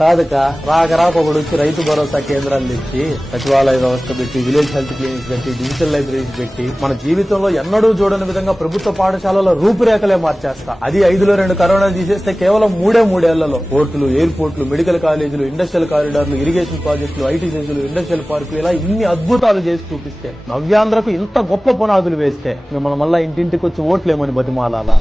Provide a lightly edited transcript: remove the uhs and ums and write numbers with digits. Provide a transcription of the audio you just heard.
కాదుక రాక ఒకడు వచ్చి రైతు భరోసా కేంద్రాలు తెచ్చి సచివాలయ వ్యవస్థ పెట్టి విలేజ్ హెల్త్ క్లినిక్స్ పెట్టి డిజిటల్ లైబ్రరీస్ పెట్టి మన జీవితంలో ఎన్నడూ చూడని విధంగా ప్రభుత్వ పాఠశాలలో రూపురేఖలే మార్చేస్తా. అది 5లో 2 కరోనా తీసేస్తే కేవలం 3 పోర్టులు, ఎయిర్పోర్ట్లు, మెడికల్ కాలేజీలు, ఇండస్ట్రియల్ కారిడార్లు, ఇరిగేషన్ ప్రాజెక్టులు, ఐటీ సెజులు, ఇండస్ట్రియల్ పార్కులు ఇలా ఇన్ని అద్భుతాలు చేసి చూపిస్తే నవ్యాంధ్రకు ఇంత గొప్ప పునాదులు వేస్తే మిమ్మల్ని మళ్ళా ఇంటింటికి వచ్చి ఓట్లేమని బతిమాలాలా?